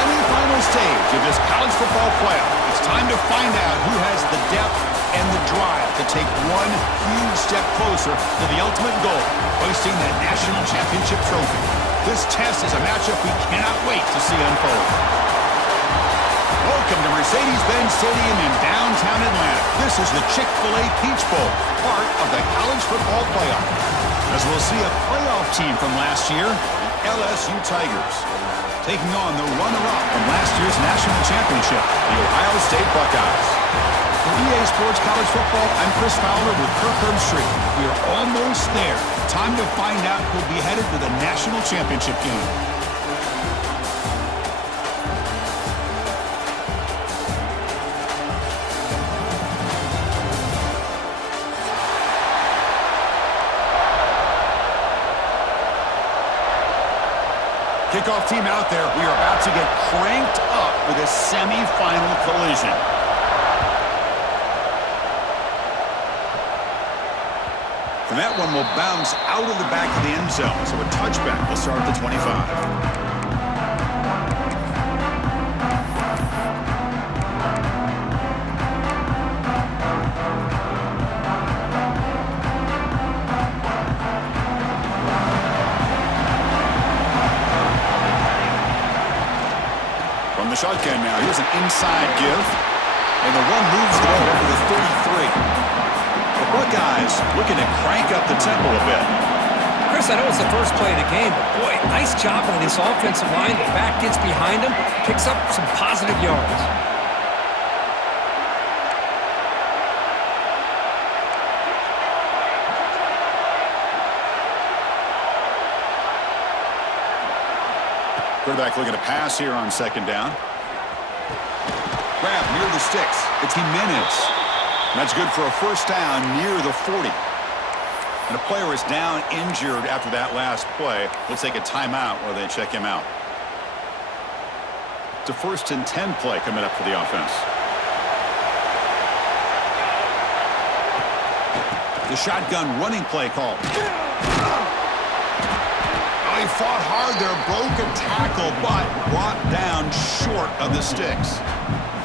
semifinal stage of this college football playoff. It's time to find out who has the depth and the drive to take one huge step closer to the ultimate goal, hoisting that national championship trophy. This test is a matchup we cannot wait to see unfold. Welcome to Mercedes-Benz Stadium in downtown Atlanta. This is the Chick-fil-A Peach Bowl, part of the college football playoff. As we'll see a playoff team from last year, the LSU Tigers, taking on the runner-up from last year's national championship, the Ohio State Buckeyes. For EA Sports College Football, I'm Chris Fowler with Kirk Herbstreit. We are almost there. Time to find out who'll be headed to the national championship game. Kickoff team out there. We are about to get cranked up for this semifinal collision. And that one will bounce out of the back of the end zone. So a touchback will start at the 25. The shotgun now. Here's an inside give. And the run moves the ball over the 33. The Buckeyes looking to crank up the tempo a bit. Chris, I know it's the first play of the game, but boy, nice job on this offensive line. The back gets behind him, picks up some positive yards. Quarterback looking to pass here on second down. Grab near the sticks. It's Jimenez. That's good for a first down near the 40. And a player is down injured after that last play. We'll take a timeout while they check him out. It's a 1st and 10 play coming up for the offense. The shotgun running play call. He fought hard there, broke a tackle, but brought down short of the sticks.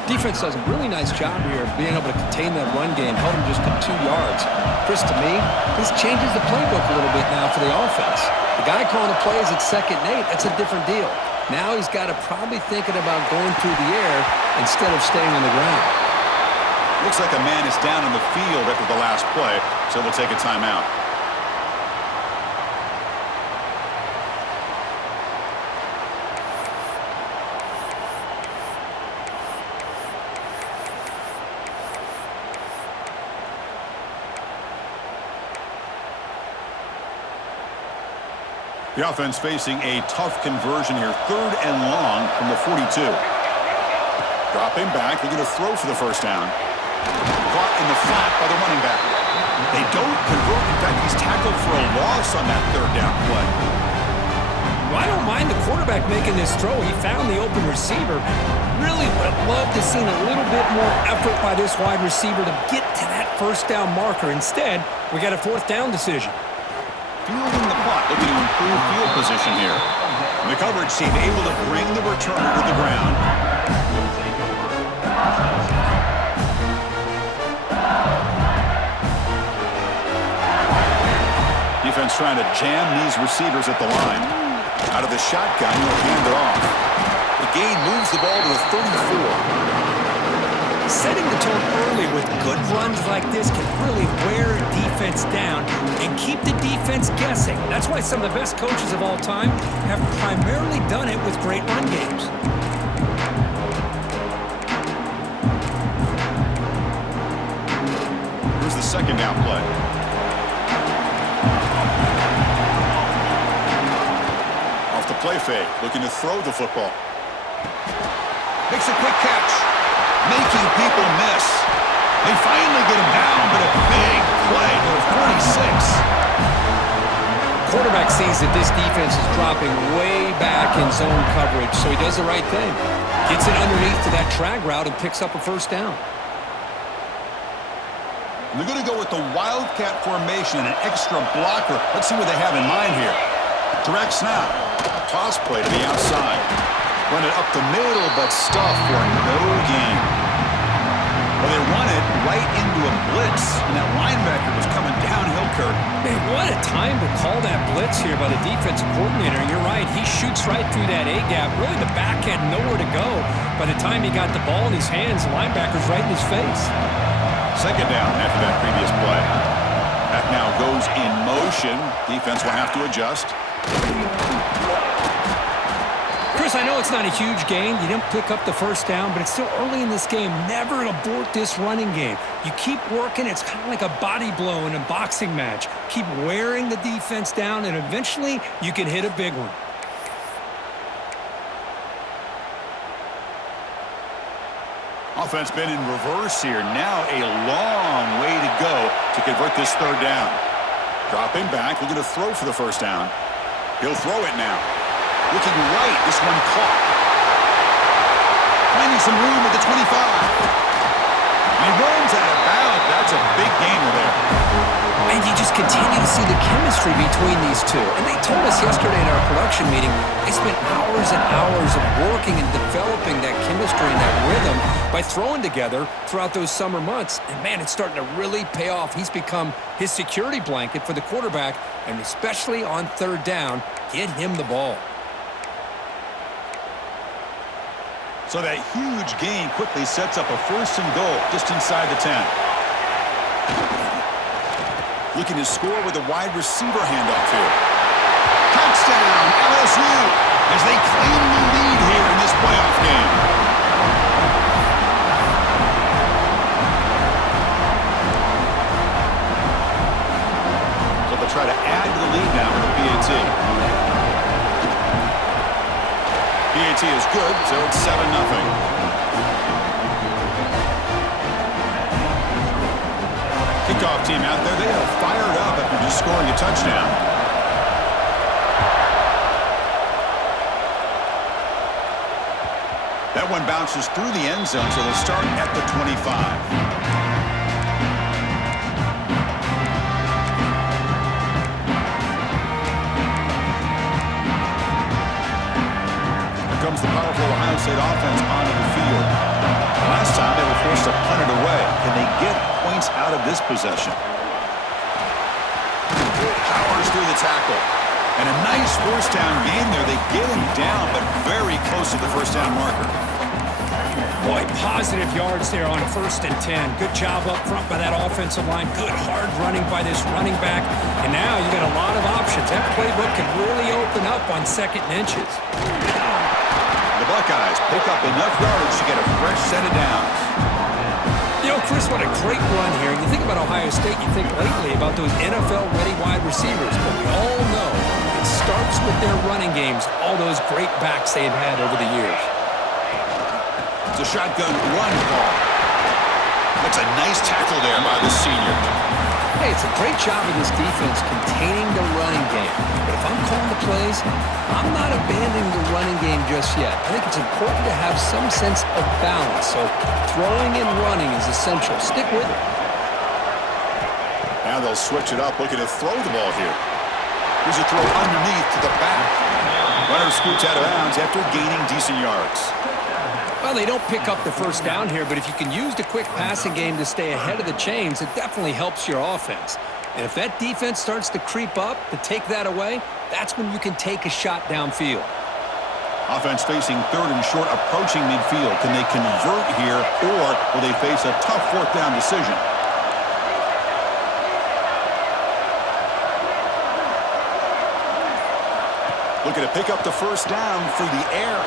Defense does a really nice job here of being able to contain that run game, held him just to 2 yards. Chris, to me, this changes the playbook a little bit now for the offense. The guy calling the plays at 2nd and 8, that's a different deal. Now he's got to probably thinking about going through the air instead of staying on the ground. Looks like a man is down on the field after the last play, so we'll take a timeout. The offense facing a tough conversion here. 3rd and long from the 42. Dropping back. They're going to throw for the first down. Caught in the flat by the running back. They don't convert. In fact, he's tackled for a loss on that 3rd down play. Well, I don't mind the quarterback making this throw. He found the open receiver. Really would have loved to see a little bit more effort by this wide receiver to get to that first down marker. Instead, we got a 4th down decision. Fielding the punt, looking to improve field position here. And the coverage team able to bring the returner to the ground. Defense trying to jam these receivers at the line. Out of the shotgun, he'll hand it off. The gain moves the ball to the 34. Setting the tone early with good runs like this can really wear a defense down and keep the defense guessing. That's why some of the best coaches of all time have primarily done it with great run games. Here's the 2nd down play. Off the play fake, looking to throw the football. Makes a quick catch. Making people miss. They finally get him down, but a big play to the 46. Quarterback sees that this defense is dropping way back in zone coverage, so he does the right thing. Gets it underneath to that drag route and picks up a first down. And they're going to go with the Wildcat formation and an extra blocker. Let's see what they have in mind here. Direct snap. Toss play to the outside. Run it up the middle, but stuff for no gain. Well, they run it right into a blitz, and that linebacker was coming downhill, Kirk. Man, what a time to call that blitz here by the defensive coordinator. And you're right, he shoots right through that A-gap. Really, the back had nowhere to go. By the time he got the ball in his hands, the linebacker's right in his face. Second down after that previous play. That now goes in motion. Defense will have to adjust. Chris, I know it's not a huge gain. You didn't pick up the first down, but it's still early in this game. Never abort this running game. You keep working. It's kind of like a body blow in a boxing match. Keep wearing the defense down, and eventually you can hit a big one. Offense been in reverse here. Now a long way to go to convert this third down. Dropping back, looking to throw for the first down. He'll throw it now. Looking right, this one caught. Finding some room at the 25. And he runs out of bounds. That's a big gainer there. And you just continue to see the chemistry between these two. And they told us yesterday in our production meeting, they spent hours and hours of working and developing that chemistry and that rhythm by throwing together throughout those summer months. And man, it's starting to really pay off. He's become his security blanket for the quarterback, and especially on third down, get him the ball. So that huge gain quickly sets up a first and goal just inside the 10. Looking to score with a wide receiver handoff here. Touchdown, LSU, as they claim the lead here in this playoff game. So they'll try to add to the lead now with a PAT. PAT is good, so it's 7-0. Kickoff team out there, they are fired up after just scoring a touchdown. That one bounces through the end zone, so they'll start at the 25. Comes the powerful Ohio State offense onto the field. Last time they were forced to punt it away. Can they get points out of this possession? Powers through the tackle. And a nice first down gain there. They get him down, but very close to the first down marker. Boy, positive yards there on 1st and 10. Good job up front by that offensive line. Good hard running by this running back. And now you got a lot of options. That playbook can really open up on 2nd and inches. The Buckeyes pick up enough yardage to get a fresh set of downs. You know, Chris, what a great run here. You think about Ohio State, you think lately about those NFL-ready wide receivers. But we all know it starts with their running games, all those great backs they've had over the years. It's a shotgun run call. That's a nice tackle there by the senior. Hey, it's a great job of this defense containing the running game. But if I'm calling the plays, I'm not abandoning the running game just yet. I think it's important to have some sense of balance. So throwing and running is essential. Stick with it. Now they'll switch it up, looking to throw the ball here. Here's a throw underneath to the back. Runner scoots out of bounds after gaining decent yards. Well, they don't pick up the first down here, but if you can use the quick passing game to stay ahead of the chains, it definitely helps your offense. And if that defense starts to creep up to take that away, that's when you can take a shot downfield. Offense facing 3rd and short, approaching midfield. Can they convert here, or will they face a tough 4th down decision? Looking to pick up the first down through the air.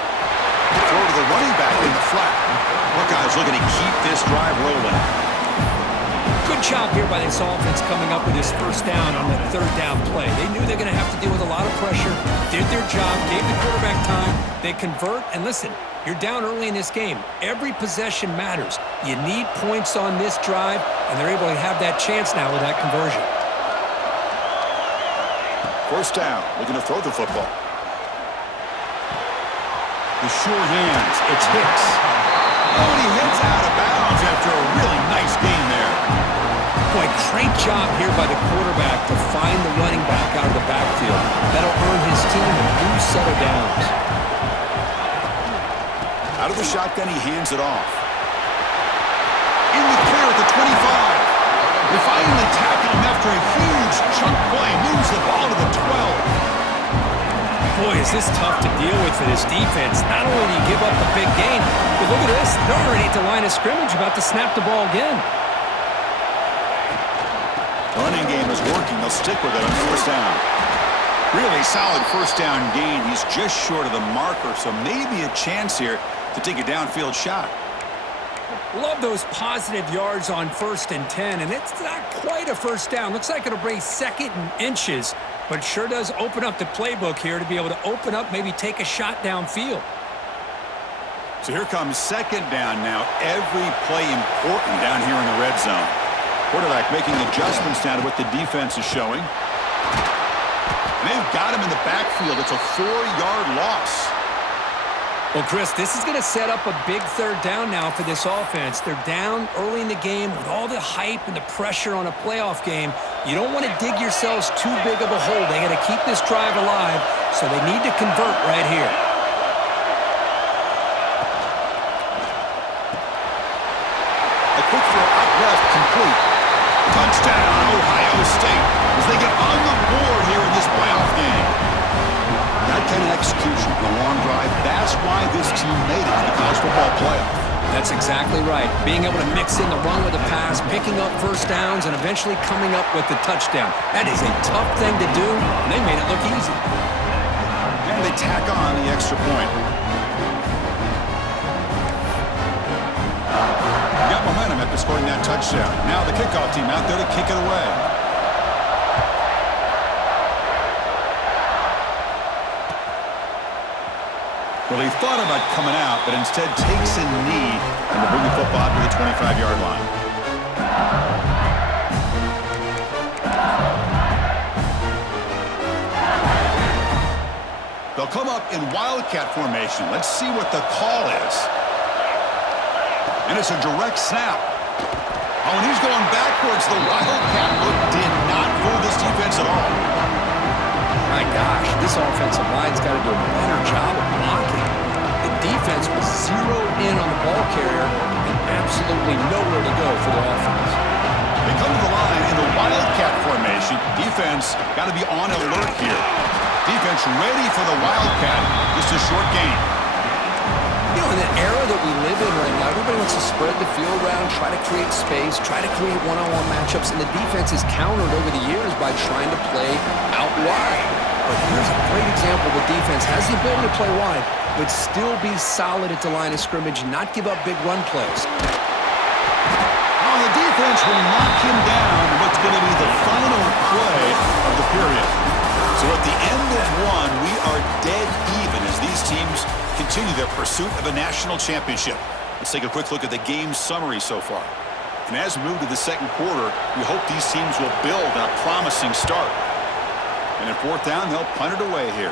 Throw to the running back in the flat. Buckeyes looking to keep this drive rolling. Good job here by this offense coming up with this first down on that 3rd down play. They knew they're going to have to deal with a lot of pressure, did their job, gave the quarterback time. They convert, and listen, you're down early in this game. Every possession matters. You need points on this drive, and they're able to have that chance now with that conversion. First down, looking to throw the football. The sure hands, it's Hicks. Oh, and he heads out of bounds after a really nice gain there. Boy, great job here by the quarterback to find the running back out of the backfield. That'll earn his team a new set of downs. Out of the shotgun, he hands it off. In the clear at the 25. They finally tackle him after a huge chunk play. Moves the ball to the 12. Boy, is this tough to deal with for this defense. Not only do you give up a big gain, but look at this. They're already at the line of scrimmage, about to snap the ball again. The running game is working. They'll stick with it on first down. Really solid first down gain. He's just short of the marker, so maybe a chance here to take a downfield shot. Love those positive yards on 1st and 10, and it's not quite a first down. Looks like it'll bring 2nd and inches, but it sure does open up the playbook here to be able to open up, maybe take a shot downfield. So here comes 2nd down now. Every play important down here in the red zone. Quarterback making adjustments now to what the defense is showing. And they've got him in the backfield. It's a 4-yard loss. Well, Chris, this is going to set up a big 3rd down now for this offense. They're down early in the game with all the hype and the pressure on a playoff game. You don't want to dig yourselves too big of a hole. They got to keep this drive alive, so they need to convert right here. A quick throw out left, complete. Touchdown, Ohio State, as they get on the board here in this playoff game. That kind of execution on a long drive, that's why this team made it to the college football playoff. That's exactly right. Being able to mix in the run with the pass, picking up first downs, and eventually coming up with the touchdown. That is a tough thing to do, and they made it look easy. And they tack on the extra point. Got momentum after scoring that touchdown. Now the kickoff team out there to kick it away. Well, he thought about coming out, but instead takes a knee and will bring the football to the 25-yard line. They'll come up in Wildcat formation. Let's see what the call is. And it's a direct snap. Oh, and he's going backwards. The Wildcat look did not fool this defense at all. My gosh, this offensive line's got to do a better job of blocking. The defense was zeroed in on the ball carrier and absolutely nowhere to go for the offense. They come to the line in the Wildcat formation. Defense got to be on alert here. Defense ready for the Wildcat. Just a short gain. You know, in the era that we live in right now, everybody wants to spread the field around, try to create space, try to create one-on-one matchups, and the defense is countered over the years by trying to play out wide. But here's a great example. The defense has the ability to play wide, but still be solid at the line of scrimmage, not give up big run plays. Now the defense will knock him down in what's going to be the final play of the period. So at the end of one, we are dead even as these teams continue their pursuit of a national championship. Let's take a quick look at the game summary so far. And as we move to the 2nd quarter, we hope these teams will build on a promising start. And at 4th down, they'll punt it away here.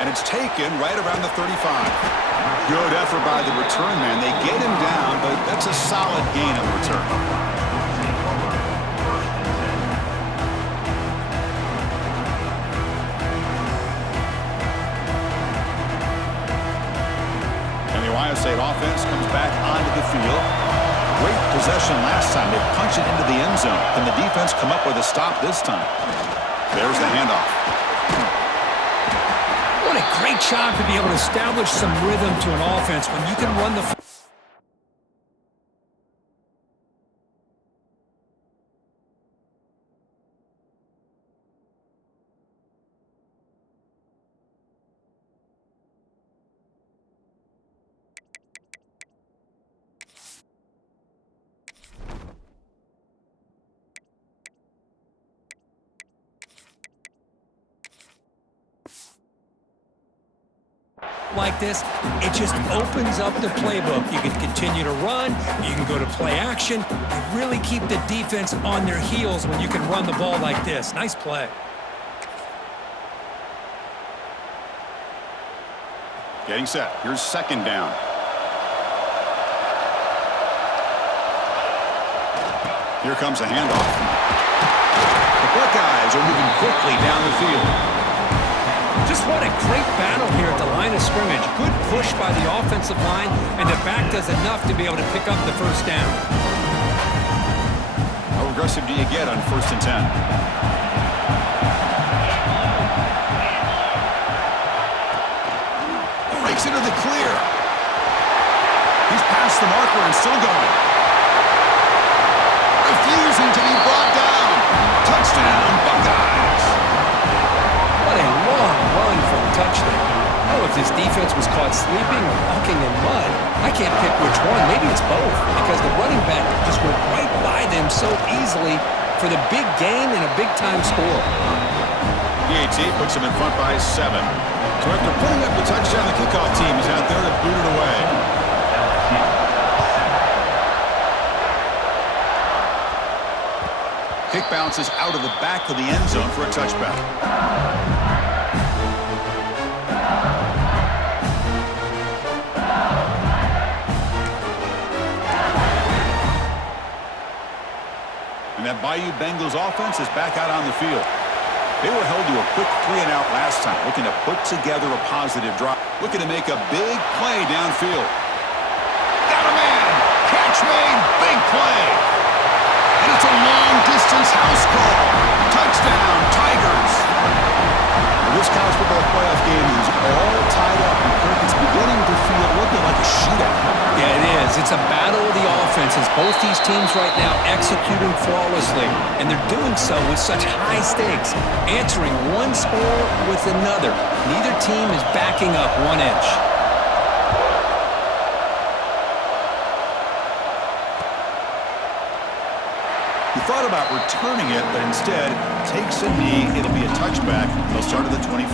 And it's taken right around the 35. Good effort by the return man. They get him down, but that's a solid gain on the return. And the Ohio State offense comes back onto the field. Great possession last time. They punch it into the end zone. Can the defense come up with a stop this time? There's the handoff. What a great job to be able to establish some rhythm to an offense when you can run the... like this, it just opens up the playbook. You can continue to run, you can go to play action, and really keep the defense on their heels when you can run the ball like this. Nice play. Getting set. Here's 2nd down. Here comes a handoff. The Buckeyes are moving quickly down the field. Just what a great battle here at the line of scrimmage. Good push by the offensive line, and the back does enough to be able to pick up the first down. How aggressive do you get on 1st and 10? Breaks into the clear. He's past the marker and still going. Refusing to be brought down. Touchdown, Buckeyes. What a long run for the touchdown. Oh, if this defense was caught sleeping or walking in mud, I can't pick which one. Maybe it's both, because the running back just went right by them so easily for the big gain and a big-time score. PAT puts him in front by 7. So after putting up the touchdown, the kickoff team is out there to boot it away. Kick bounces out of the back of the end zone for a touchback. And that Bayou Bengals offense is back out on the field. They were held to a quick 3-and-out last time, looking to put together a positive drive. Looking to make a big play downfield. Got a man! Catch made! Big play! And it's a long-distance house call. Touchdown, Tigers! This college football playoff game is all tied up, and Kirk, it's beginning to feel a little bit like a shootout. Yeah, it is. It's a battle of the offenses. Both these teams right now executing flawlessly, and they're doing so with such high stakes, answering one score with another. Neither team is backing up 1 inch. He thought about returning it, but instead takes a knee. It'll be a touchback. They'll start at the 25.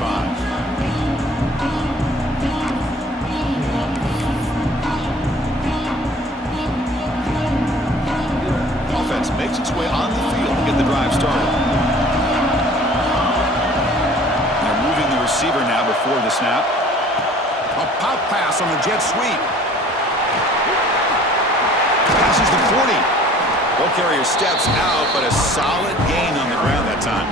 Offense makes its way on the field to get the drive started. They're moving the receiver now before the snap. A pop pass on the jet sweep. Passes the 40. Ball carrier steps out, but a solid gain on the ground that time.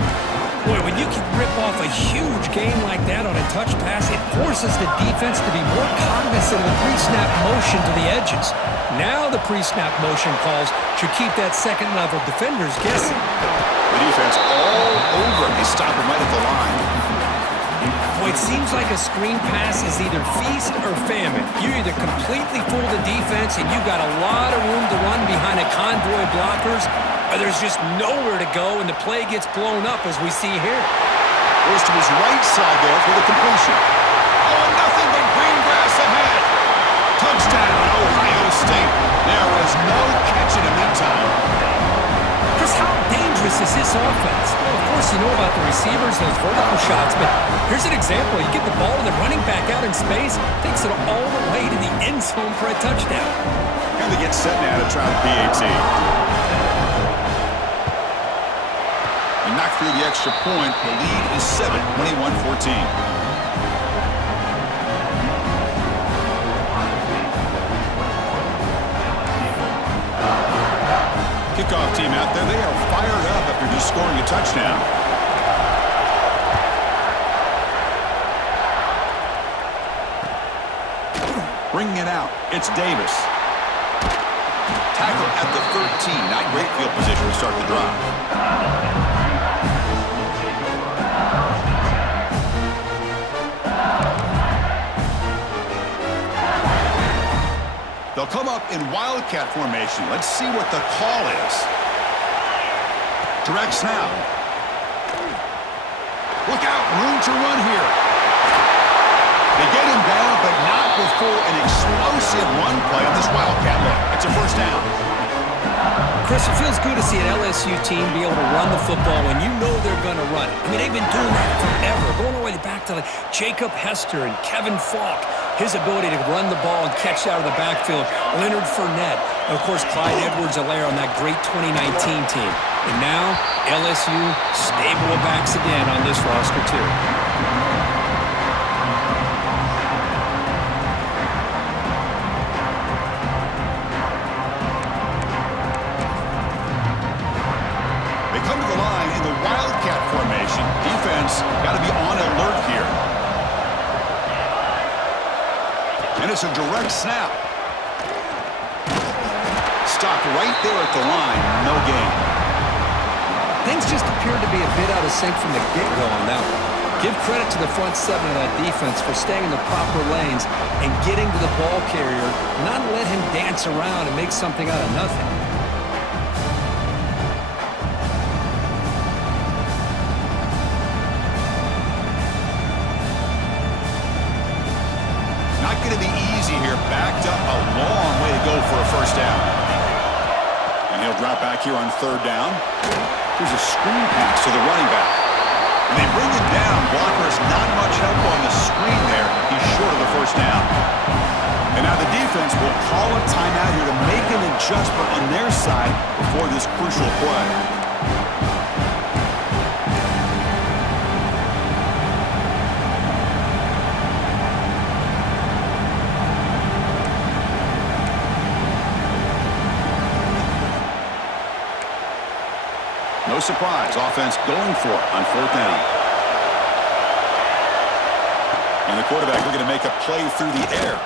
Boy, when you can rip off a huge gain like that on a touch pass, it forces the defense to be more cognizant of the pre-snap motion to the edges. Now the pre-snap motion calls should keep that second-level defenders guessing. The defense all over him. They stop him right at the line. Boy, it seems like a screen pass is either feast or famine. You either completely fool the defense and you've got a lot of room to run behind a convoy of blockers, or there's just nowhere to go and the play gets blown up as we see here. Goes to his right side there for the completion. Oh, nothing but green grass ahead. Touchdown, Ohio State. There was no catching him that time. Chris, how dangerous is this offense? Well, of course, you know about the receivers, those vertical shots, but here's an example. You get the ball to the running back out in space, takes it all the way to the end zone for a touchdown. And they get set now to try the PAT. And knock through the extra point. The lead is 7, 21-14. Kickoff team out there, they are fired up after just scoring a touchdown. Bringing it out, it's Davis. Tackle at the 13, not great field position to start the drive. They'll come up in Wildcat formation. Let's see what the call is. Direct snap. Look out, room to run here. They get him down, but not before an explosive run play on this Wildcat look. It's a first down. Chris, it feels good to see an LSU team be able to run the football when you know they're going to run it. I mean, they've been doing that forever, going all the way back to Jacob Hester and Kevin Falk. His ability to run the ball and catch out of the backfield. Leonard Fournette. And, of course, Clyde Edwards-Helaire on that great 2019 team. And now, LSU stable of backs again on this roster, too. They come to the line in the Wildcat formation. Defense got to be on alert here. has a direct snap. Stopped right there at the line. No gain. Things just appeared to be a bit out of sync from the get-go on that one. Give credit to the front seven of that defense for staying in the proper lanes and getting to the ball carrier, not let him dance around and make something out of nothing. Not going to be easy here. Backed up a long way to go for a first down. And he'll drop back here on third down. Here's a screen pass to the running back. And they bring it down. Blocker's not much help on the screen there. He's short of the first down. And now the defense will call a timeout here to make an adjustment on their side before this crucial play. No surprise, offense going for it on fourth down. And the quarterback looking to make a play through the air.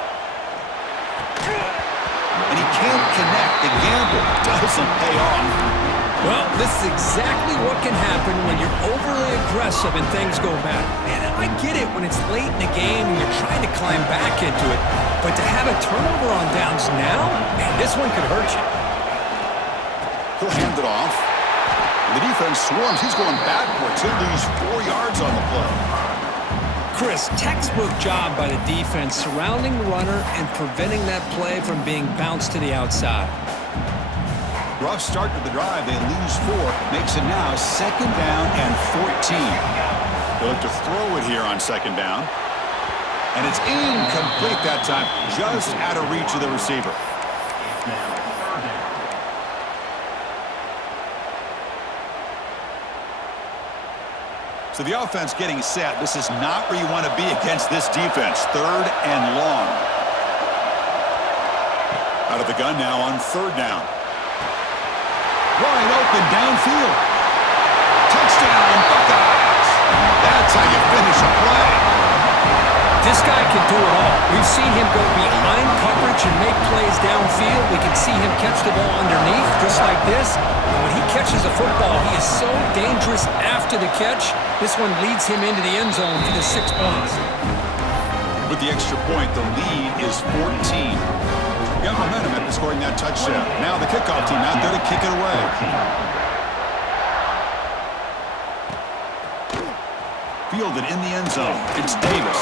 And he can't connect. The gamble doesn't pay off. Well, this is exactly what can happen when you're overly aggressive and things go bad. And I get it when it's late in the game and you're trying to climb back into it. But to have a turnover on downs now, man, this one could hurt you. He'll hand it off. The defense swarms. He's going backwards. He'll lose 4 yards on the play. Chris, textbook job by the defense surrounding the runner and preventing that play from being bounced to the outside. Rough start to the drive. They lose 4. Makes it now second down and 14. They'll look to throw it here on second down. And it's incomplete that time. Just out of reach of the receiver. So the offense getting set. This is not where you want to be against this defense. Third and long. Out of the gun now on third down. Wide open downfield. Touchdown, Buckeyes. That's how you finish a play. This guy can do it all. We've seen him go behind coverage and make plays downfield. We can see him catch the ball underneath, just like this. And when he catches a football, he is so dangerous after the catch. This one leads him into the end zone for the 6 points. With the extra point, the lead is 14. Got momentum after scoring that touchdown. Now the kickoff team out there to kick it away. Fielded in the end zone. It's Davis.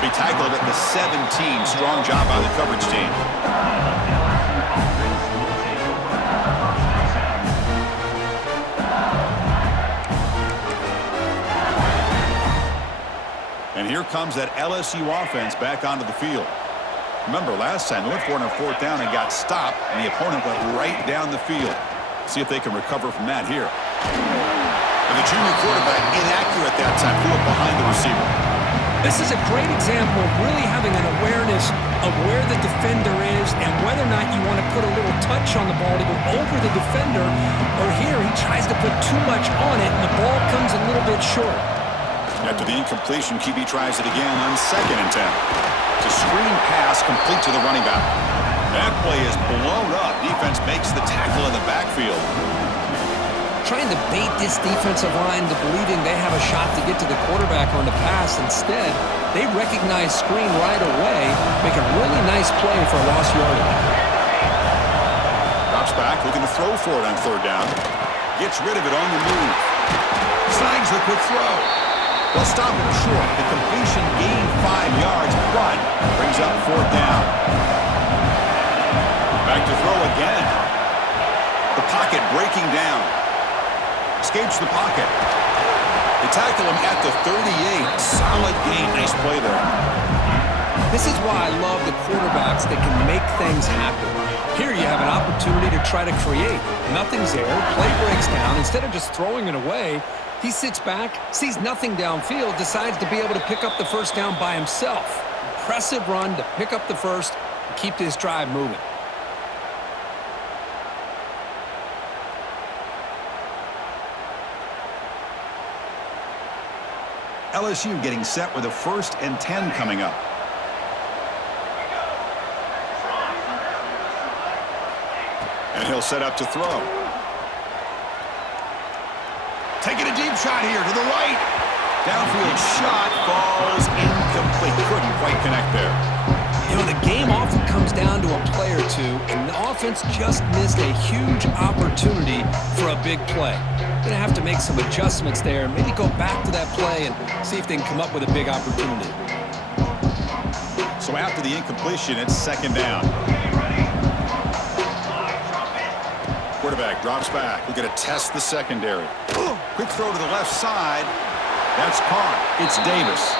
Be tackled at the 17. Strong job by the coverage team. And here comes that LSU offense back onto the field. Remember, last time they went for it on fourth down and got stopped, and the opponent went right down the field. See if they can recover from that here. And the junior quarterback inaccurate that time, threw it behind the receiver. This is a great example of really having an awareness of where the defender is and whether or not you want to put a little touch on the ball to go over the defender, or here he tries to put too much on it and the ball comes a little bit short. After the incompletion, QB tries it again on second and 10. It's a screen pass complete to the running back. That play is blown up. Defense makes the tackle in the backfield. Trying to bait this defensive line to believing they have a shot to get to the quarterback on the pass. Instead, they recognize screen right away, make a really nice play for a lost yardage. Drops back, looking to throw for it on third down. Gets rid of it on the move. Snags the quick throw. They'll stop him short. The completion gained 5 yards, but brings up fourth down. Back to throw again. The pocket breaking down. Escapes the pocket. They tackle him at the 38. Solid gain. Nice play there. This is why I love the quarterbacks that can make things happen. Here you have an opportunity to try to create. Nothing's there. Play breaks down. Instead of just throwing it away, he sits back, sees nothing downfield, decides to be able to pick up the first down by himself. Impressive run to pick up the first and keep this drive moving. LSU getting set with a 1st and 10 coming up. And he'll set up to throw. Taking a deep shot here to the right. Downfield shot falls incomplete. Couldn't quite connect there. You know, the game often comes down to a play or two, and the offense just missed a huge opportunity for a big play. Going to have to make some adjustments there, maybe go back to that play and see if they can come up with a big opportunity. So after the incompletion, it's second down. Quarterback drops back. We're going to test the secondary. Quick throw to the left side. That's caught. It's Davis.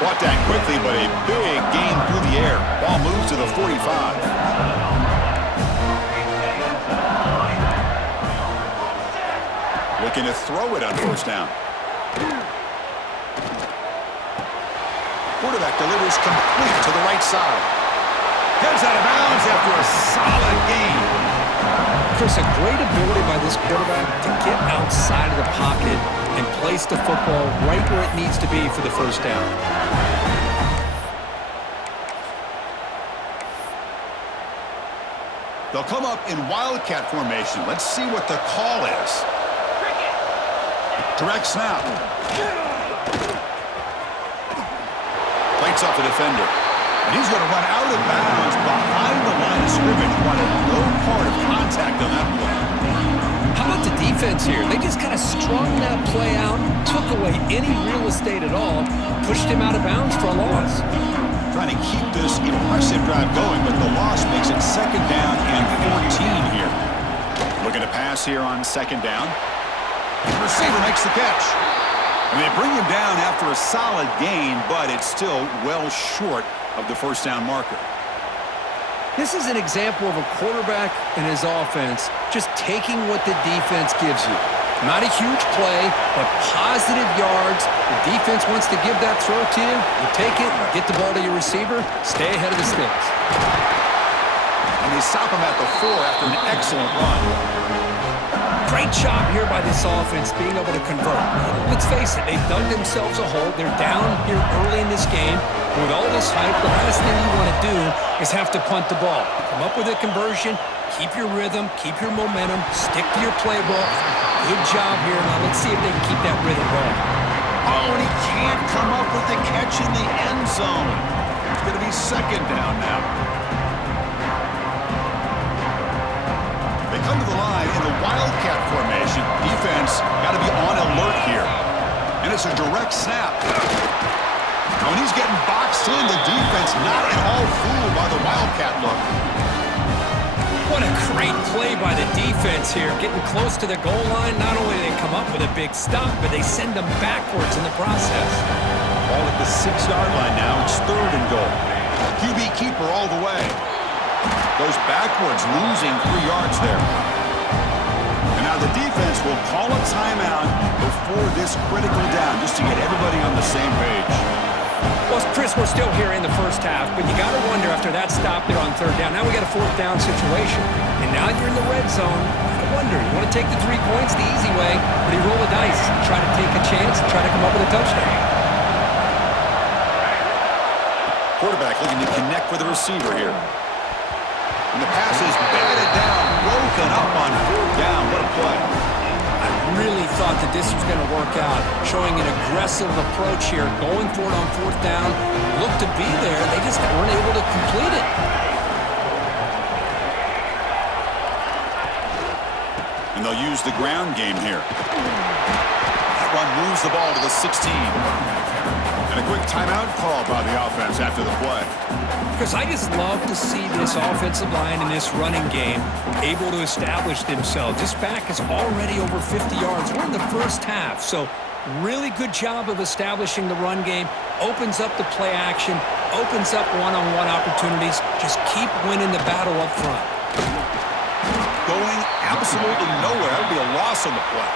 Brought down quickly, but a big gain through the air. Ball moves to the 45. Looking to throw it on first down. Quarterback delivers complete to the right side. Heads out of bounds after a solid gain. Chris, a great ability by this quarterback to get outside of the pocket and place the football right where it needs to be for the first down. They'll come up in Wildcat formation. Let's see what the call is. Direct snap. Plates up the defender. And he's going to run out of bounds behind the line of scrimmage. Wanted no part of contact on that play. How about the defense here? They just kind of strung that play out, took away any real estate at all, pushed him out of bounds for a loss. Trying to keep this impressive drive going, but the loss makes it second down and 14 here. Looking to pass here on second down. The receiver makes the catch. And they bring him down after a solid gain, but it's still well short of the first down marker. This is an example of a quarterback and his offense just taking what the defense gives you. Not a huge play, but positive yards. The defense wants to give that throw to you. You take it, get the ball to your receiver, stay ahead of the sticks. And they stop him at the 4 after an excellent run. Great job here by this offense being able to convert. Let's face it, they've dug themselves a hole. They're down here early in this game. With all this hype, the last thing you want to do is have to punt the ball. Come up with a conversion, keep your rhythm, keep your momentum, stick to your playbook. Good job here. Now let's see if they can keep that rhythm going. Oh, and he can't come up with the catch in the end zone. It's going to be second down now. They come to the line in the Wildcat formation. Defense got to be on alert here. And it's a direct snap. Now, when he's getting boxed in, the defense not at all fooled by the Wildcat look. What a great play by the defense here. Getting close to the goal line, not only do they come up with a big stop, but they send them backwards in the process. Ball at the 6-yard line now. It's third and goal. QB keeper all the way. Goes backwards, losing 3 yards there. And now the defense will call a timeout before this critical down, just to get everybody on the same page. Well, Chris, we're still here in the first half, but you got to wonder after that stop there on third down. Now we got a fourth down situation, and now you're in the red zone. I wonder, you want to take the 3 points the easy way, or do you roll the dice, try to take a chance, and try to come up with a touchdown? Quarterback looking to connect with the receiver here. And the pass is batted down, broken up on fourth down. What a play. I really thought that this was going to work out, showing an aggressive approach here, going for it on fourth down. Looked to be there. They just weren't able to complete it. And they'll use the ground game here. That one moves the ball to the 16. And a quick timeout call by the offense after the play. Because I just love to see this offensive line in this running game able to establish themselves. This back is already over 50 yards. We're in the first half, so really good job of establishing the run game. Opens up the play action, opens up one-on-one opportunities. Just keep winning the battle up front. Going absolutely nowhere. That would be a loss on the play.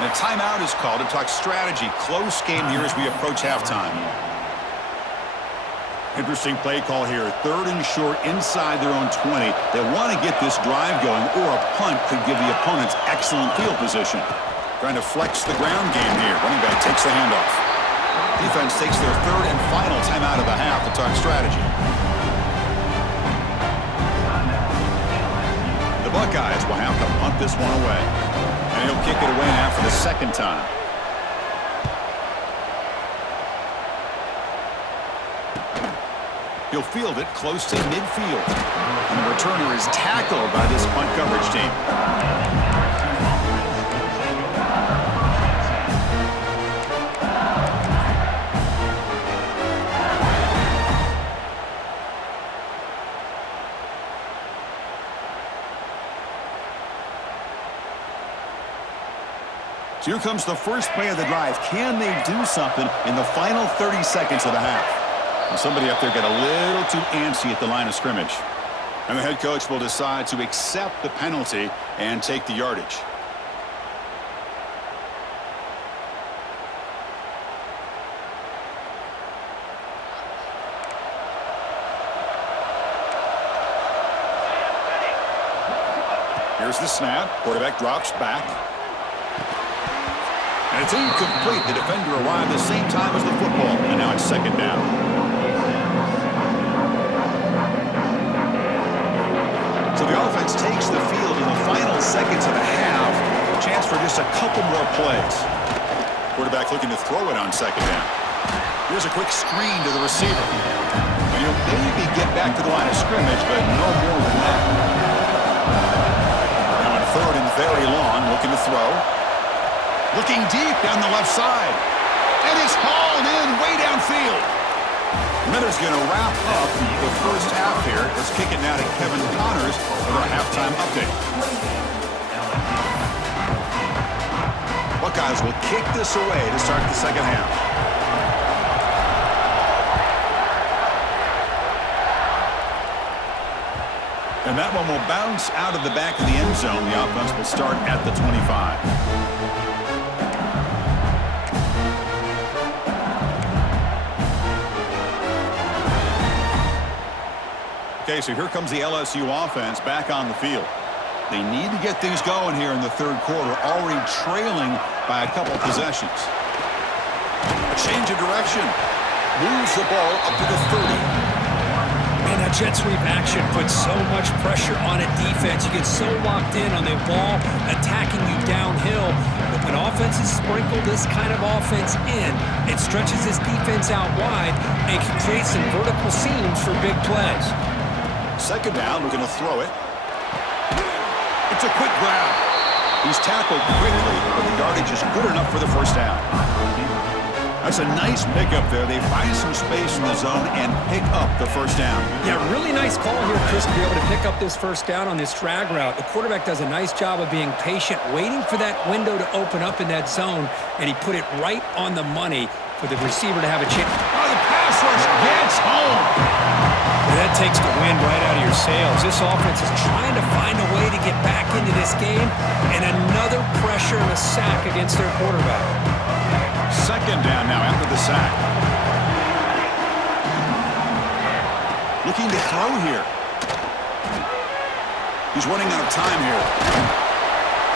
And a timeout is called to talk strategy. Close game here as we approach halftime. Interesting play call here. Third and short inside their own 20. They want to get this drive going, or a punt could give the opponents excellent field position. Trying to flex the ground game here. Running back takes the handoff. Defense takes their third and final timeout of the half to talk strategy. Buckeyes will have to punt this one away. And he'll kick it away now for the second time. He'll field it close to midfield. And the returner is tackled by this punt coverage team. So here comes the first play of the drive. Can they do something in the final 30 seconds of the half? And somebody up there got a little too antsy at the line of scrimmage. And the head coach will decide to accept the penalty and take the yardage. Here's the snap. Quarterback drops back. And it's incomplete. The defender arrived at the same time as the football. And now it's second down. So the offense takes the field in the final seconds of the half. Chance for just a couple more plays. Quarterback looking to throw it on second down. Here's a quick screen to the receiver. And he'll maybe get back to the line of scrimmage, but no more than that. Now in third and very long, looking to throw. Looking deep down the left side. And it's hauled in way downfield. Miller's going to wrap up the first half here. Let's kick it now to Kevin Connors with our halftime update. Buckeyes will kick this away to start the second half. And that one will bounce out of the back of the end zone. The offense will start at the 25. Okay, so here comes the LSU offense back on the field. They need to get things going here in the third quarter, already trailing by a couple possessions. A change of direction. Moves the ball up to the 30. Man, that jet sweep action puts so much pressure on a defense. You get so locked in on the ball attacking you downhill. But when offenses sprinkle this kind of offense in, it stretches this defense out wide and can create some vertical seams for big plays. Second down, we're going to throw it. It's a quick grab. He's tackled quickly, but the yardage is good enough for the first down. That's a nice pickup there. They find some space in the zone and pick up the first down. Yeah, really nice call here, Chris, to be able to pick up this first down on this drag route. The quarterback does a nice job of being patient, waiting for that window to open up in that zone, and he put it right on the money for the receiver to have a chance. Oh, the pass rush gets home. That takes the wind right out of your sails. This offense is trying to find a way to get back into this game, and another pressure and a sack against their quarterback. Second down now after the sack. Looking to throw here. He's running out of time here.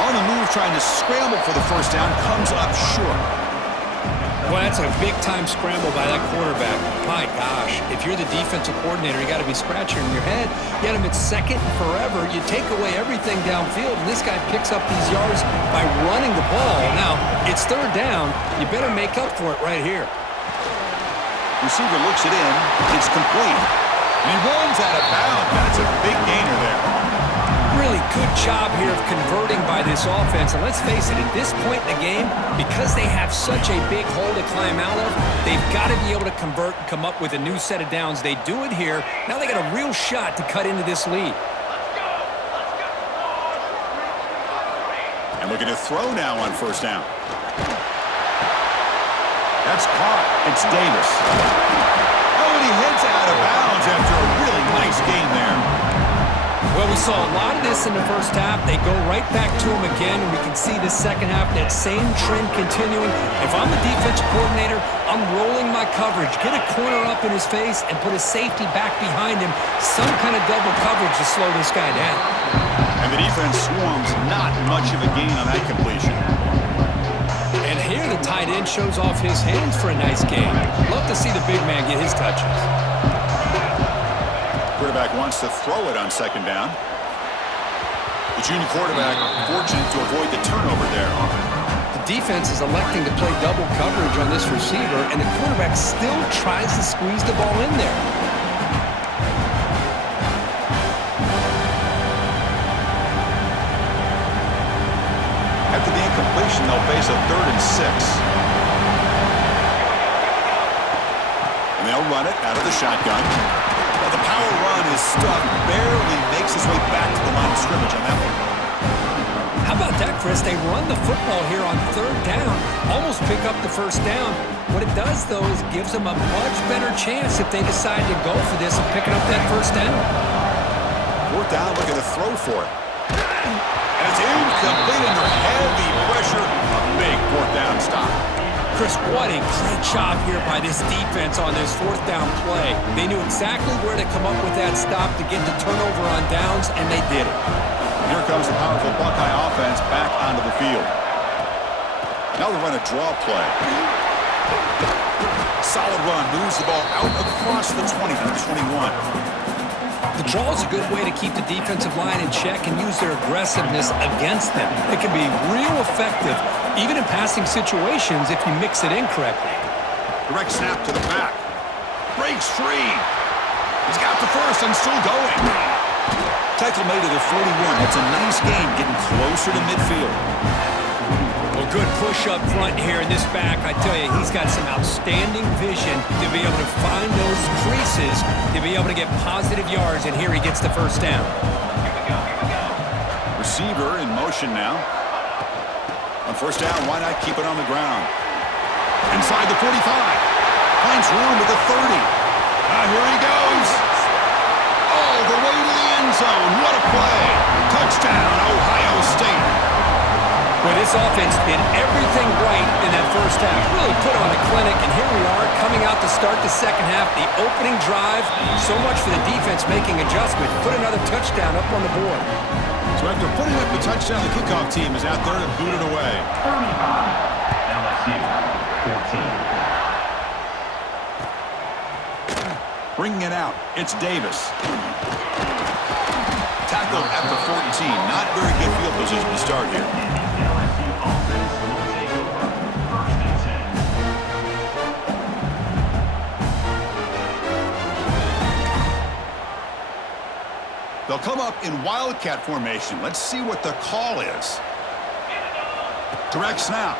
On the move, trying to scramble for the first down, comes up short. Well, that's a big-time scramble by that quarterback. My gosh, if you're the defensive coordinator, you got to be scratching your head. You had him at second forever. You take away everything downfield, and this guy picks up these yards by running the ball. Now, it's third down. You better make up for it right here. Receiver looks it in. It's complete. And he runs out of bounds. That's a big gainer there. Really good job here of converting by this offense. And let's face it, at this point in the game, because they have such a big hole to climb out of, they've got to be able to convert and come up with a new set of downs. They do it here. Now they got a real shot to cut into this lead. And looking to throw now on first down. That's caught. It's Davis. Oh, and he heads out of bounds after a really nice game there. Well, we saw a lot of this in the first half. They go right back to him again, and we can see the second half, that same trend continuing. If I'm the defensive coordinator, I'm rolling my coverage. Get a corner up in his face and put a safety back behind him. Some kind of double coverage to slow this guy down. And the defense swarms not much of a gain on that completion. And here the tight end shows off his hands for a nice game. Love to see the big man get his touches. Quarterback wants to throw it on second down. The junior quarterback fortunate to avoid the turnover there. The defense is electing to play double coverage on this receiver, and the quarterback still tries to squeeze the ball in there. After the incompletion, they'll face a 3rd and 6. And they'll run it out of the shotgun. Well, the power run is stuffed, barely makes his way back to the line of scrimmage on that one. How about that, Chris? They run the football here on 3rd down, almost pick up the 1st down. What it does, though, is gives them a much better chance if they decide to go for this and picking up that 1st down. 4th down, looking to throw for it. And it's incomplete under heavy pressure. A big 4th down stop. Chris, what a great job here by this defense on this 4th down play. They knew exactly where to come up with that stop to get the turnover on downs, and they did it. Here comes the powerful Buckeye offense back onto the field. Now they run a draw play. Solid run, moves the ball out across the 20 to the 21. The draw is a good way to keep the defensive line in check and use their aggressiveness against them. It can be real effective, even in passing situations, if you mix it in correctly. Direct snap to the back. Breaks free. He's got the 1st and still going. Tackle made to the 41. That's a nice gain, getting closer to midfield. Well, good push up front here in this back. I tell you, he's got some outstanding vision to be able to find those creases, to be able to get positive yards, and here he gets the 1st down. Receiver in motion now. On 1st down, why not keep it on the ground? Inside the 45. Finds room at the 30. Here he goes. Oh, the way to the end zone. What a play. Touchdown, Ohio State. Well, this offense did everything right in that 1st half. Really put on a clinic, and here we are coming out to start the 2nd half. The opening drive, so much for the defense making adjustments. Put another touchdown up on the board. So after putting up the touchdown, the kickoff team is out there to boot it away. 35, LSU, 14. Bringing it out, it's Davis. Tackle at the 14. Not very good field position to start here. LSU offense will take over 1st and 10. They'll come up in Wildcat formation. Let's see what the call is. Direct snap.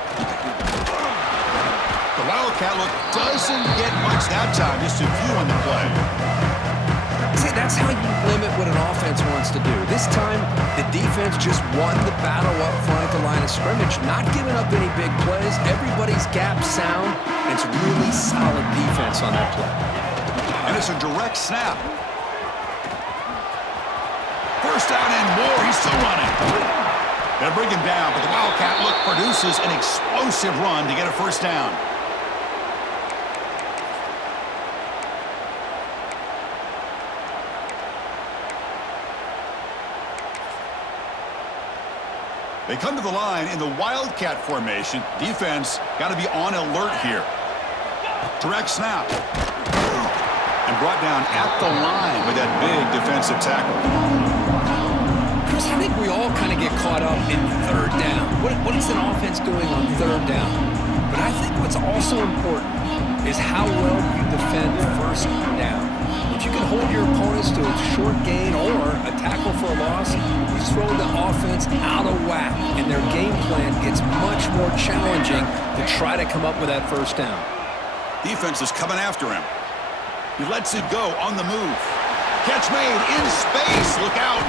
The Wildcat look doesn't get much that time, just a few on the play. See, that's how you limit what an offense wants to do. This time, the defense just won the battle up front at the line of scrimmage, not giving up any big plays. Everybody's gap sound, and it's really solid defense on that play. And it's a direct snap. 1st down and more. He's still running. They'll bring him down, but the Wildcat look produces an explosive run to get a 1st down. They come to the line in the Wildcat formation. Defense got to be on alert here. Direct snap. And brought down at the line with that big defensive tackle. Chris, I think we all kind of get caught up in 3rd down. What is an offense doing on 3rd down? But I think what's also important is how well you defend 1st down. If you can hold your opponents to a short gain or a tackle for a loss, you throw the offense out of whack, and their game plan gets much more challenging to try to come up with that 1st down. Defense is coming after him. He lets it go on the move. Catch made in space. Look out.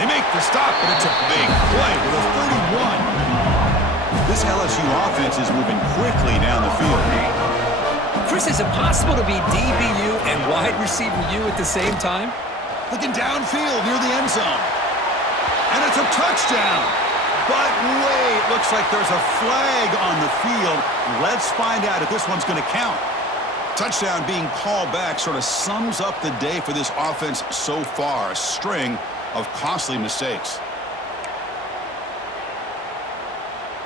They make the stop, but it's a big play with a 31. This LSU offense is moving quickly down the field. Chris, is it possible to be DBU and wide receiver U at the same time? Looking downfield near the end zone. And it's a touchdown. But wait, looks like there's a flag on the field. Let's find out if this one's going to count. Touchdown being called back sort of sums up the day for this offense so far. A string of costly mistakes.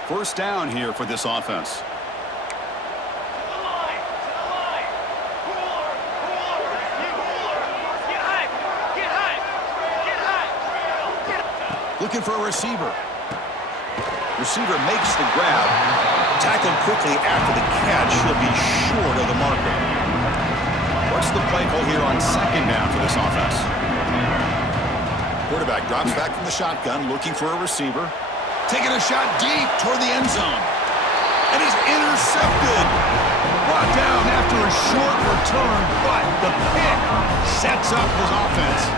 1st down here for this offense. Looking for a receiver. Receiver makes the grab. Tackled quickly after the catch. He'll be short of the marker. What's the play call here on second down for this offense? Quarterback drops back from the shotgun, looking for a receiver. Taking a shot deep toward the end zone. And he's intercepted. Brought down after a short return, but the pick sets up his offense.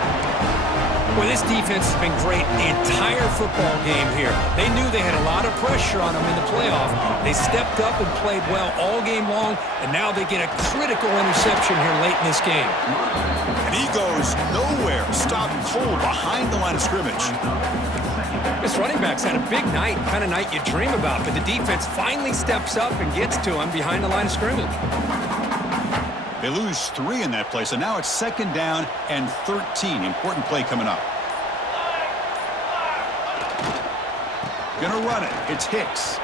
Well, this defense has been great the entire football game here. They knew they had a lot of pressure on them in the playoff. They stepped up and played well all game long, and now they get a critical interception here late in this game. And he goes nowhere. Stopped cold behind the line of scrimmage. This running back's had a big night, kind of night you dream about, but the defense finally steps up and gets to him behind the line of scrimmage. They lose 3 in that play, so now it's second down and 13. Important play coming up. Gonna run it. It's Hicks.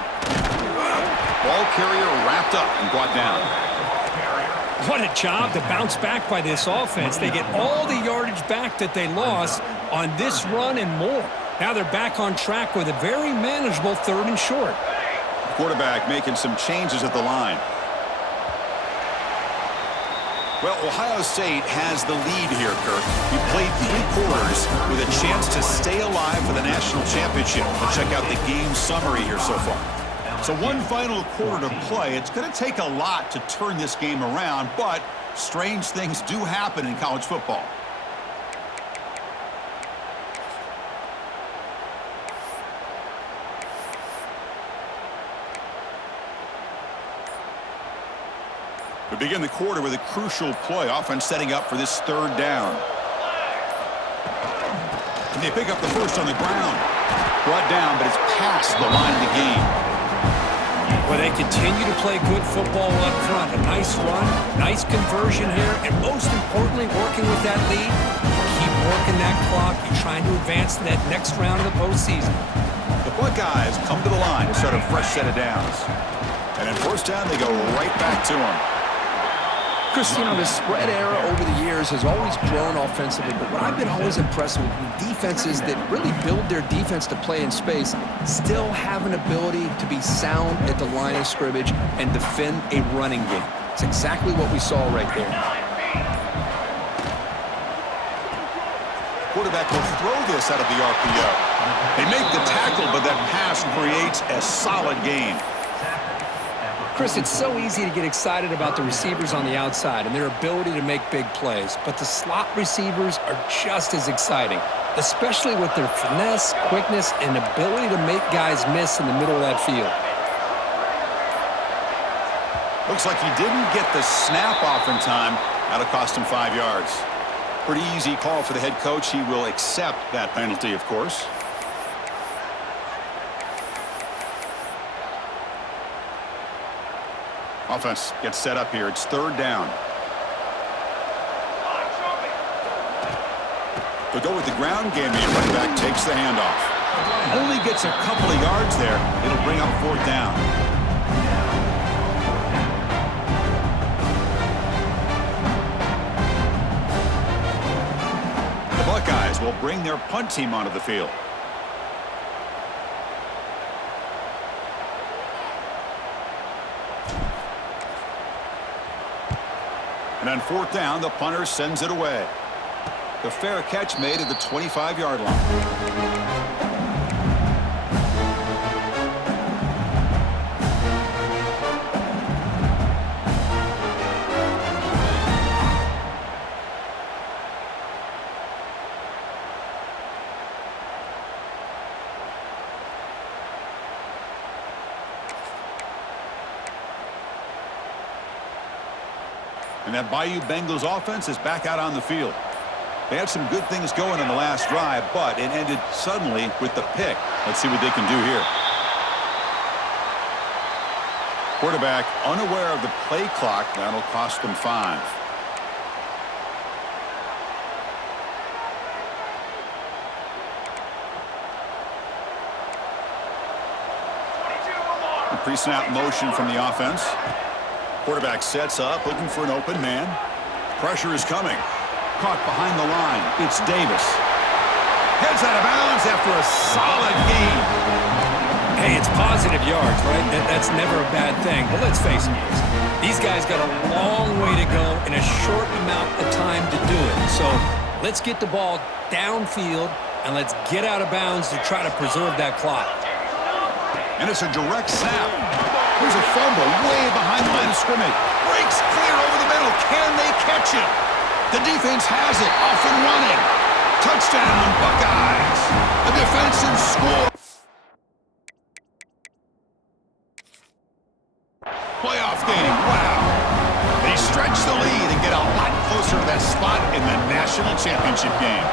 Ball carrier wrapped up and brought down. What a job to bounce back by this offense. They get all the yardage back that they lost on this run and more. Now they're back on track with a very manageable 3rd and short. Quarterback making some changes at the line. Well, Ohio State has the lead here, Kirk. He played 3 quarters with a chance to stay alive for the national championship. Let's check out the game summary here so far. So one final quarter to play. It's going to take a lot to turn this game around, but strange things do happen in college football. We begin the quarter with a crucial play. Offense setting up for this 3rd down. And they pick up the first on the ground. Brought down, but it's past the line of the game. Well, they continue to play good football up front. A nice run, nice conversion here, and most importantly, working with that lead. You keep working that clock. You're trying to advance to that next round of the postseason. The Buckeyes come to the line to start a fresh set of downs. And in first down, they go right back to him. Chris, you know, the spread era over the years has always grown offensively, but what I've been always impressed with defenses that really build their defense to play in space still have an ability to be sound at the line of scrimmage and defend a running game. It's exactly what we saw right there. Quarterback will throw this out of the RPO. They make the tackle, but that pass creates a solid gain. Chris, it's so easy to get excited about the receivers on the outside and their ability to make big plays, but the slot receivers are just as exciting, especially with their finesse, quickness, and ability to make guys miss in the middle of that field. Looks like he didn't get the snap off in time. That'll cost him 5 yards. Pretty easy call for the head coach. He will accept that penalty, of course. Offense gets set up here. It's 3rd down. They'll go with the ground game. The running back takes the handoff. Only gets a couple of yards there. It'll bring up 4th down. The Buckeyes will bring their punt team onto the field. And on 4th down, the punter sends it away. The fair catch made at the 25-yard line. And that Bayou Bengals offense is back out on the field. They had some good things going on the last drive, but it ended suddenly with the pick. Let's see what they can do here. Quarterback unaware of the play clock. That'll cost them 5. A pre-snap motion from the offense. Quarterback sets up, looking for an open man. Pressure is coming. Caught behind the line. It's Davis. Heads out of bounds after a solid gain. Hey, it's positive yards, right? That's never a bad thing. But let's face it, these guys got a long way to go in a short amount of time to do it. So let's get the ball downfield, and let's get out of bounds to try to preserve that clock. And it's a direct snap. Here's a fumble way behind the line of scrimmage. Breaks clear over the middle. Can they catch him? The defense has it. Off and running. Touchdown, Buckeyes. A defensive score. Playoff game. Wow. They stretch the lead and get a lot closer to that spot in the national championship game.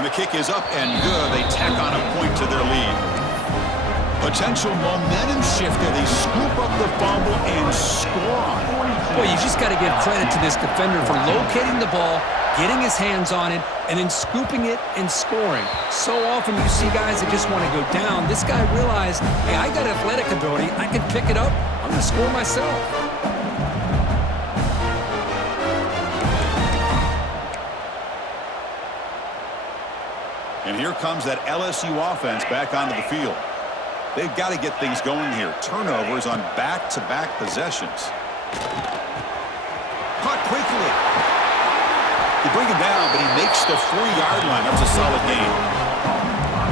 And the kick is up and good. They tack on a point to their lead. Potential momentum shift there. They scoop up the fumble and score on it. Well, you just got to give credit to this defender for locating the ball, getting his hands on it, and then scooping it and scoring. So often you see guys that just want to go down. This guy realized, hey, I got athletic ability. I can pick it up. I'm going to score myself. And here comes that LSU offense back onto the field. They've got to get things going here. Turnovers on back-to-back possessions. Caught quickly. They bring him down, but he makes the 40-yard line. That's a solid gain.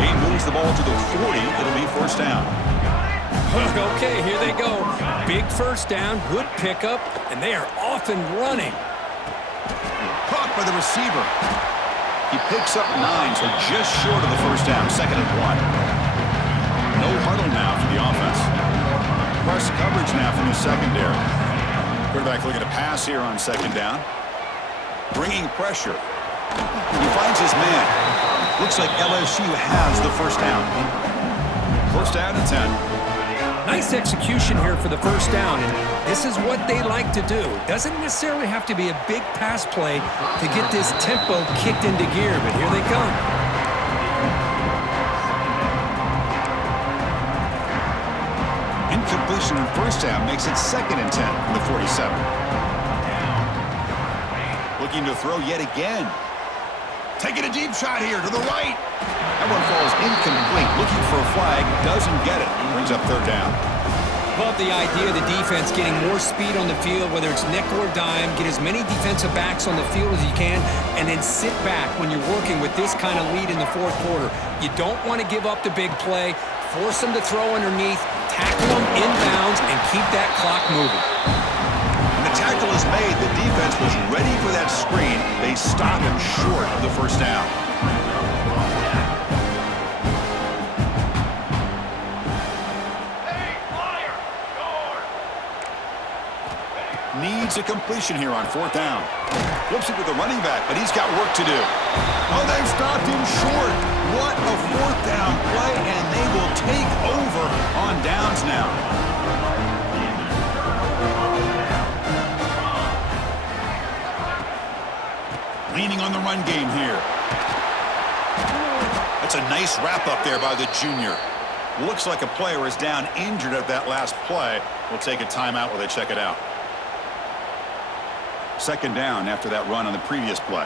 Gain moves the ball to the 40. It'll be first down. Okay, here they go. Big first down, good pickup, and they are off and running. Caught by the receiver. He picks up 9, so just short of the first down. 2nd and 1. No huddle now for the offense. Press coverage now from the secondary. Quarterback looking to pass here on 2nd down. Bringing pressure. He finds his man. Looks like LSU has the first down. First down and 10. Nice execution here for the first down, and this is what they like to do. Doesn't necessarily have to be a big pass play to get this tempo kicked into gear, but here they come. Incompletion on first down makes it 2nd and 10 from the 47. Looking to throw yet again. Taking a deep shot here to the right. That one falls incomplete. Looking for a flag. Doesn't get it. Brings up 3rd down. Love the idea of the defense getting more speed on the field, whether it's nickel or dime. Get as many defensive backs on the field as you can, and then sit back when you're working with this kind of lead in the 4th quarter. You don't want to give up the big play. Force them to throw underneath. Tackle them inbounds and keep that clock moving. When the tackle is made, the defense was ready for that screen. They stop him short of the first down. Needs a completion here on 4th down. Flips it with the running back, but he's got work to do. Oh, they've stopped him short. What a 4th down play, and they will take over on downs now. Leaning on the run game here. That's a nice wrap-up there by the junior. Looks like a player is down injured at that last play. We'll take a timeout while they check it out. 2nd down after that run on the previous play.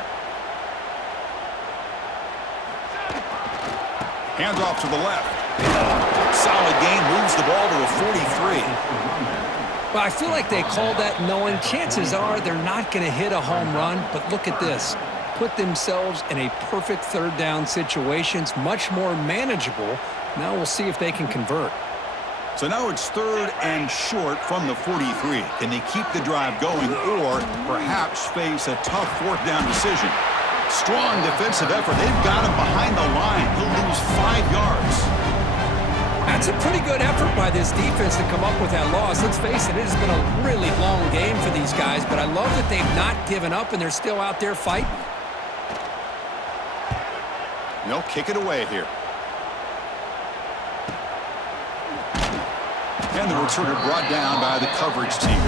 Hands off to the left. Solid gain, moves the ball to a 43. Well, I feel like they called that knowing chances are they're not going to hit a home run, but look at this. Put themselves in a perfect 3rd down situations, much more manageable. Now we'll see if they can convert. So now it's 3rd and short from the 43. Can they keep the drive going or perhaps face a tough 4th down decision? Strong defensive effort. They've got him behind the line. He'll lose 5 yards. That's a pretty good effort by this defense to come up with that loss. Let's face it, it has been a really long game for these guys, but I love that they've not given up and they're still out there fighting. They'll kick it away here. And the returner brought down by the coverage team.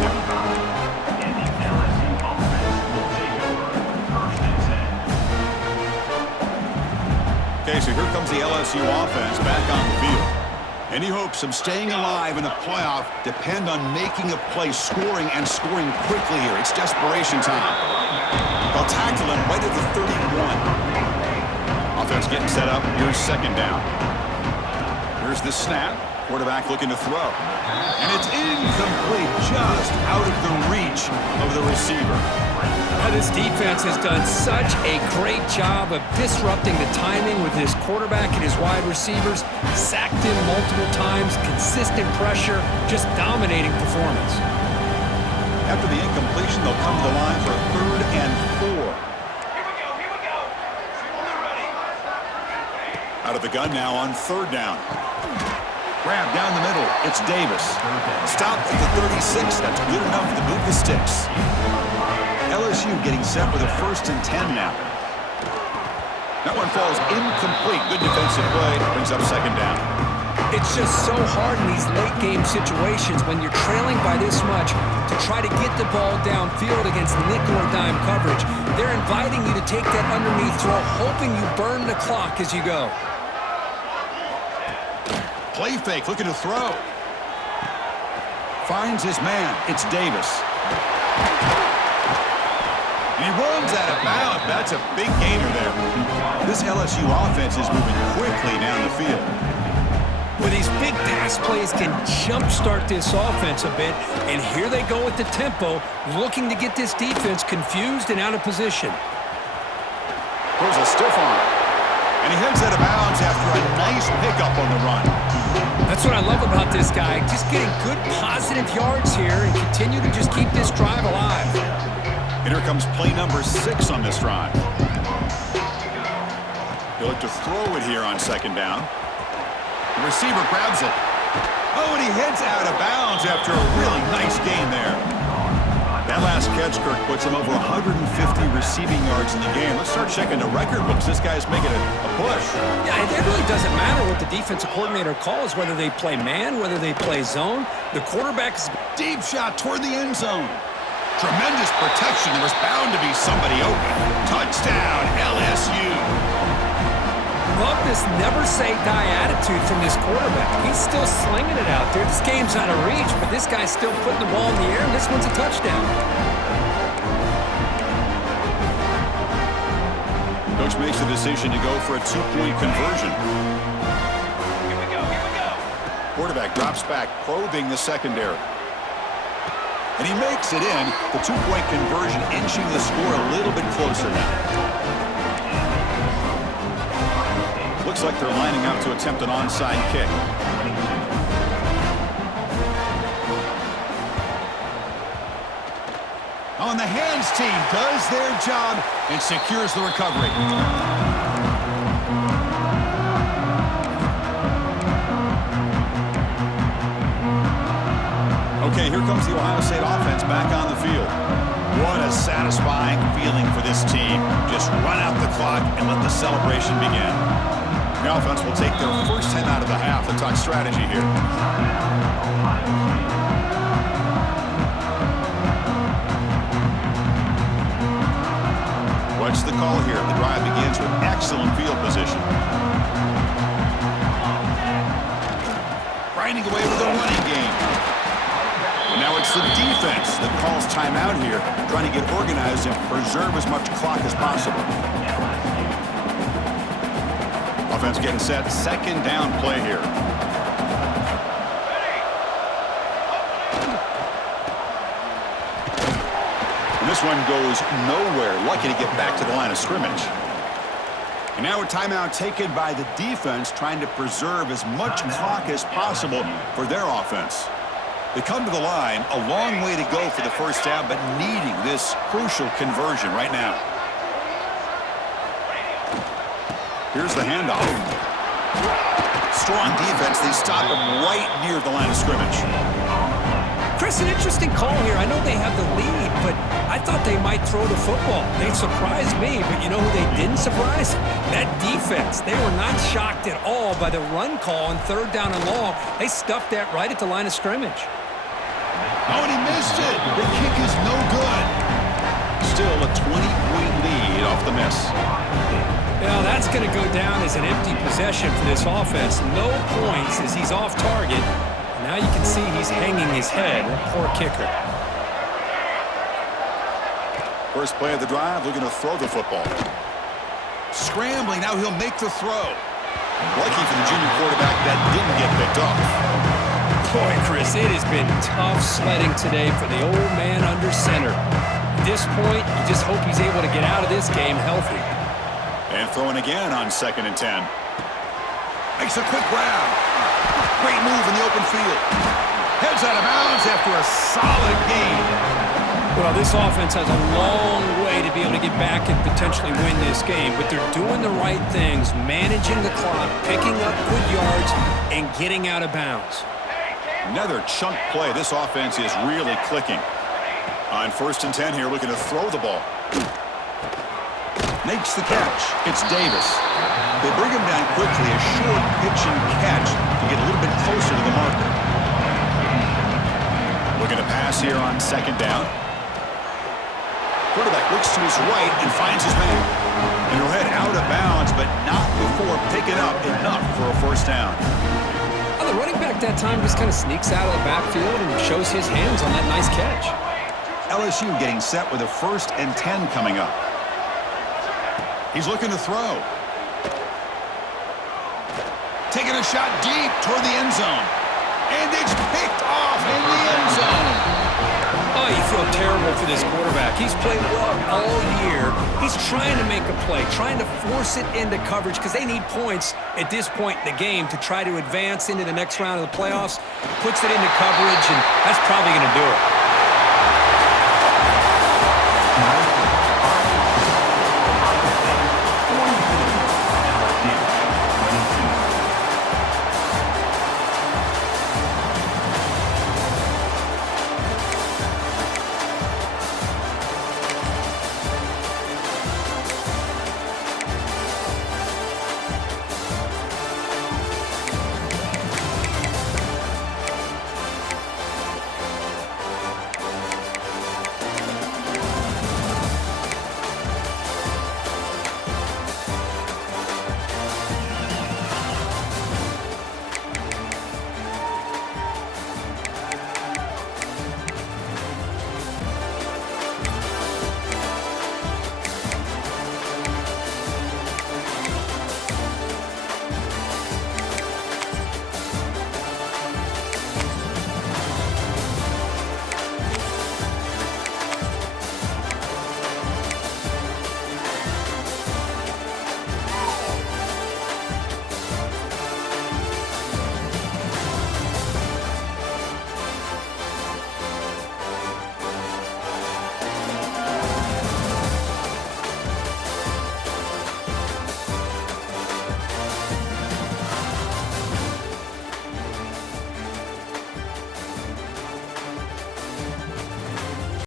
Okay, so here comes the LSU offense back on the field. Any hopes of staying alive in the playoff depend on making a play, scoring, and scoring quickly here. It's desperation time. They'll tackle him right at the 31. Offense getting set up. Here's second down. Here's the snap. Quarterback looking to throw. And it's incomplete, just out of the reach of the receiver. Now, this defense has done such a great job of disrupting the timing with his quarterback and his wide receivers. Sacked him multiple times, consistent pressure, just dominating performance. After the incompletion, they'll come to the line for a 3rd and 4. Here we go. They're ready. Out of the gun now on 3rd down. Grab down the middle. It's Davis. Stopped at the 36. That's good enough to move the sticks. LSU getting set with a 1st and 10 now. That one falls incomplete. Good defensive play. Brings up 2nd down. It's just so hard in these late-game situations when you're trailing by this much to try to get the ball downfield against nickel or dime coverage. They're inviting you to take that underneath throw, hoping you burn the clock as you go. Play fake, looking to throw. Finds his man. It's Davis. And he runs out of bounds. That's a big gainer there. This LSU offense is moving quickly down the field. Well, these big pass plays can jumpstart this offense a bit, and here they go with the tempo, looking to get this defense confused and out of position. Throws a stiff arm. And he heads out of bounds after a nice pickup on the run. That's what I love about this guy, just getting good positive yards here and continue to just keep this drive alive. And here comes play number 6 on this drive. He'll look to throw it here on 2nd down. The receiver grabs it. Oh, and he heads out of bounds after a really nice gain there. That last catch, Kirk, puts him over 150 receiving yards in the game. Let's start checking the record books. This guy's making a push. Yeah, it really doesn't matter what the defensive coordinator calls, whether they play man, whether they play zone. The quarterback is... Deep shot toward the end zone. Tremendous protection. There was bound to be somebody open. Touchdown, LSU. Love this never-say-die attitude from this quarterback. He's still slinging it out there. This game's out of reach, but this guy's still putting the ball in the air, and this one's a touchdown. Coach makes the decision to go for a 2-point conversion. Here we go. Quarterback drops back, probing the secondary. And he makes it in. The 2-point conversion inching the score a little bit closer now. Looks like they're lining up to attempt an onside kick. On the hands team does their job and secures the recovery. Okay, here comes the Ohio State offense back on the field. What a satisfying feeling for this team. Just run out the clock and let the celebration begin. The offense will take their first 10 out of the half. Let's talk strategy here. What's the call here? The drive begins with excellent field position. Grinding away with a running game. And now it's the defense that calls timeout here, trying to get organized and preserve as much clock as possible. Offense getting set. 2nd down play here. And this one goes nowhere. Lucky to get back to the line of scrimmage. And now a timeout taken by the defense, trying to preserve as much clock as possible for their offense. They come to the line, a long way to go for the first down, but needing this crucial conversion right now. Here's the handoff. Strong defense. They stop him right near the line of scrimmage. Chris, an interesting call here. I know they have the lead, but I thought they might throw the football. They surprised me, but you know who they didn't surprise? That defense. They were not shocked at all by the run call on 3rd down and long. They stuffed that right at the line of scrimmage. Oh, and he missed it. The kick is no good. Still a 20-point lead off the miss. Now that's going to go down as an empty possession for this offense. No points as he's off target. Now you can see he's hanging his head. Poor kicker. First play of the drive, looking to throw the football. Scrambling, now he'll make the throw. Lucky for the junior quarterback, that didn't get picked off. Boy, Chris, it has been tough sledding today for the old man under center. At this point, you just hope he's able to get out of this game healthy. And throwing again on 2nd and 10. Makes a quick grab. Great move in the open field. Heads out of bounds after a solid gain. Well, this offense has a long way to be able to get back and potentially win this game, but they're doing the right things, managing the clock, picking up good yards, and getting out of bounds. Another chunk play. This offense is really clicking. On 1st and 10 here, looking to throw the ball. Makes the catch. It's Davis. They bring him down quickly, a short pitch and catch to get a little bit closer to the marker. Looking to pass here on 2nd down. Quarterback looks to his right and finds his man. And he'll head out of bounds, but not before picking up enough for a 1st down. Well, the running back that time just kind of sneaks out of the backfield and shows his hands on that nice catch. LSU getting set with a 1st and 10 coming up. He's looking to throw. Taking a shot deep toward the end zone. And it's picked off in the end zone. Oh, you feel terrible for this quarterback. He's played well all year. He's trying to make a play, trying to force it into coverage because they need points at this point in the game to try to advance into the next round of the playoffs. Puts it into coverage, and that's probably going to do it.